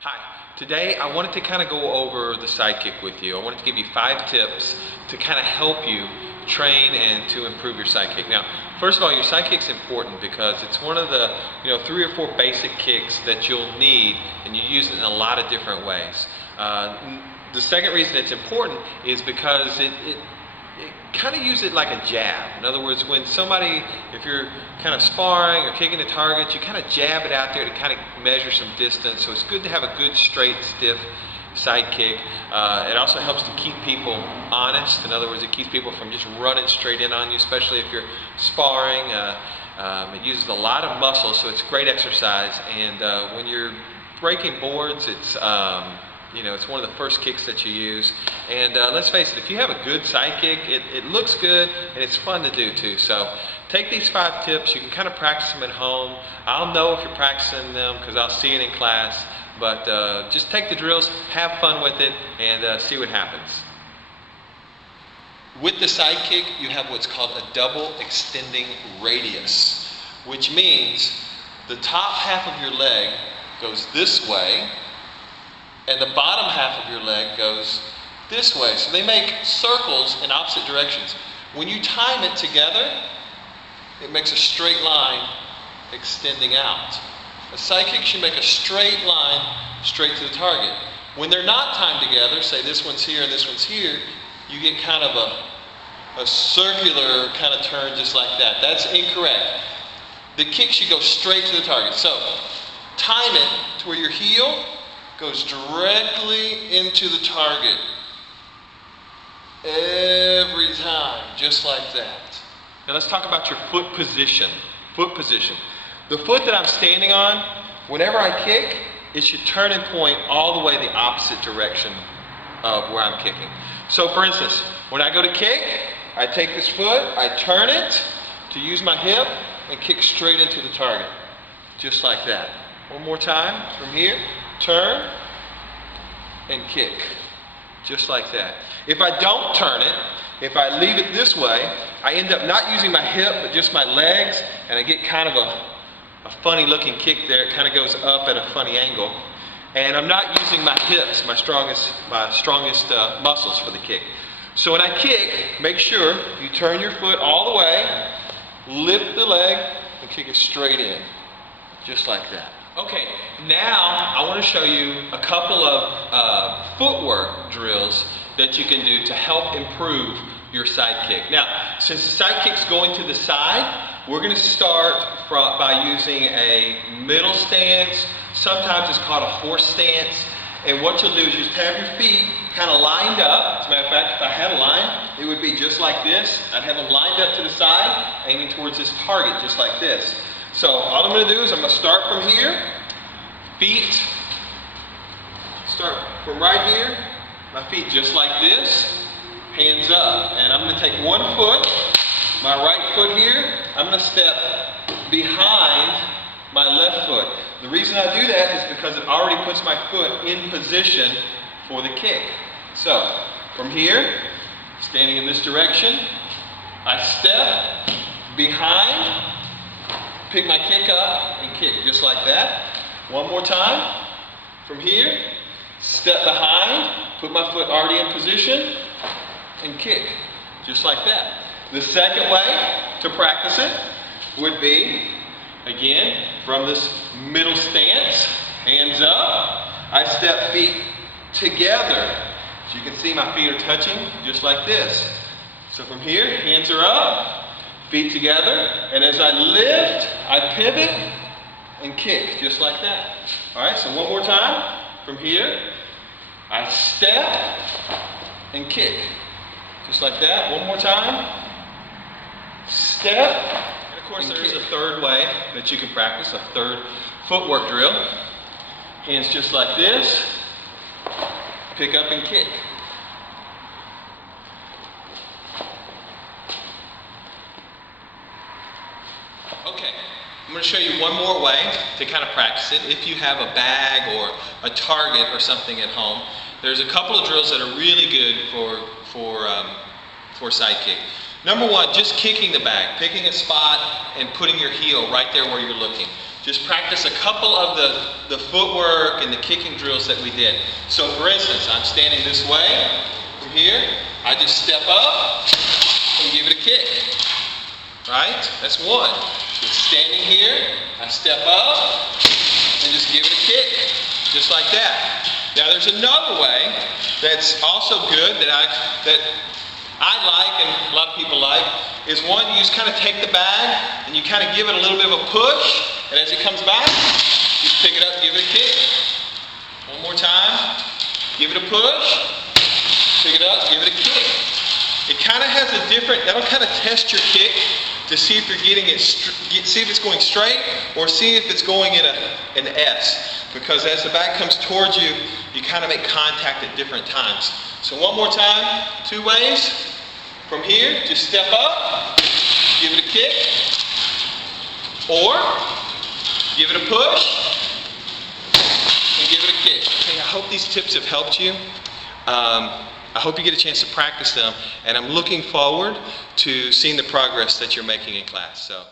Hi, today I wanted to kind of go over the Sidekick with you. I wanted to give you 5 tips to kind of help you train and to improve your Sidekick. Now, first of all, your Sidekick's important because it's one of the 3 or 4 basic kicks that you'll need, and you use it in a lot of different ways. The second reason it's important is because it kind of use it like a jab. In other words, when somebody, if you're kind of sparring or kicking a target, you kind of jab it out there to kind of measure some distance. So it's good to have a good, straight, stiff Sidekick. It also helps to keep people honest. In other words, it keeps people from just running straight in on you, especially if you're sparring. It uses a lot of muscles, so it's great exercise. And when you're breaking boards, it's it's one of the first kicks that you use. And let's face it, if you have a good Sidekick, it looks good and it's fun to do too. So take these 5 tips. You can kind of practice them at home. I'll know if you're practicing them because I'll see it in class. But just take the drills, have fun with it, and see what happens. With the Sidekick, you have what's called a double extending radius, which means the top half of your leg goes this way, and the bottom half of your leg goes this way. So they make circles in opposite directions. When you time it together, it makes a straight line extending out. A Sidekick should make a straight line straight to the target. When they're not timed together, say this one's here and this one's here, you get kind of a circular kind of turn just like that. That's incorrect. The kick should go straight to the target. So time it to where your heel goes directly into the target every time, just like that. Now let's talk about your foot position. Foot position. The foot that I'm standing on, whenever I kick, it should turn and point all the way the opposite direction of where I'm kicking. So for instance, when I go to kick, I take this foot, I turn it to use my hip and kick straight into the target, just like that. One more time, from here. Turn and kick, just like that. If I don't turn it, if I leave it this way, I end up not using my hip but just my legs, and I get kind of a funny looking kick there. It kind of goes up at a funny angle, and I'm not using my hips, my strongest muscles for the kick. So when I kick, make sure you turn your foot all the way, lift the leg, and kick it straight in, just like that. Okay, now I want to show you a couple of footwork drills that you can do to help improve your Sidekick. Now, since the Sidekick's going to the side, we're going to start by using a middle stance. Sometimes it's called a horse stance. And what you'll do is just have your feet kind of lined up. As a matter of fact, if I had a line, it would be just like this. I'd have them lined up to the side, aiming towards this target, just like this. So all I'm going to do is I'm going to start from here, feet, start from right here, my feet just like this, hands up. And I'm going to take one foot, my right foot here, I'm going to step behind my left foot. The reason I do that is because it already puts my foot in position for the kick. So from here, standing in this direction, I step behind, pick my kick up and kick, just like that. One more time. From here, step behind, put my foot already in position, and kick, just like that. The second way to practice it would be, again, from this middle stance, hands up, I step feet together. As you can see, my feet are touching, just like this. So from here, hands are up, feet together, and as I lift, I pivot and kick, just like that. All right, so one more time. From here, I step and kick, just like that. One more time. Step. And of course, there is a third way that you can practice, a third footwork drill. Hands just like this, pick up and kick. Okay, I'm going to show you one more way to kind of practice it. If you have a bag or a target or something at home, there's a couple of drills that are really good for Sidekick. Number one, just kicking the bag, picking a spot and putting your heel right there where you're looking. just practice a couple of the footwork and the kicking drills that we did. So for instance, I'm standing this way from here. I just step up and give it a kick. Right? That's one. Just standing here, I step up and just give it a kick. Just like that. Now there's another way that's also good that I like and a lot of people like, is one, you just kind of take the bag and you kind of give it a little bit of a push, and as it comes back, you pick it up and give it a kick. One more time, give it a push, pick it up, give it a kick. It kind of has a different, that'll kind of test your kick to see if you're getting it, see if it's going straight or see if it's going in an S. Because as the bag comes towards you, you kind of make contact at different times. So one more time, two ways. From here, just step up, give it a kick, or give it a push, and give it a kick. Hey, I hope these tips have helped you. I hope you get a chance to practice them, and I'm looking forward to seeing the progress that you're making in class. So.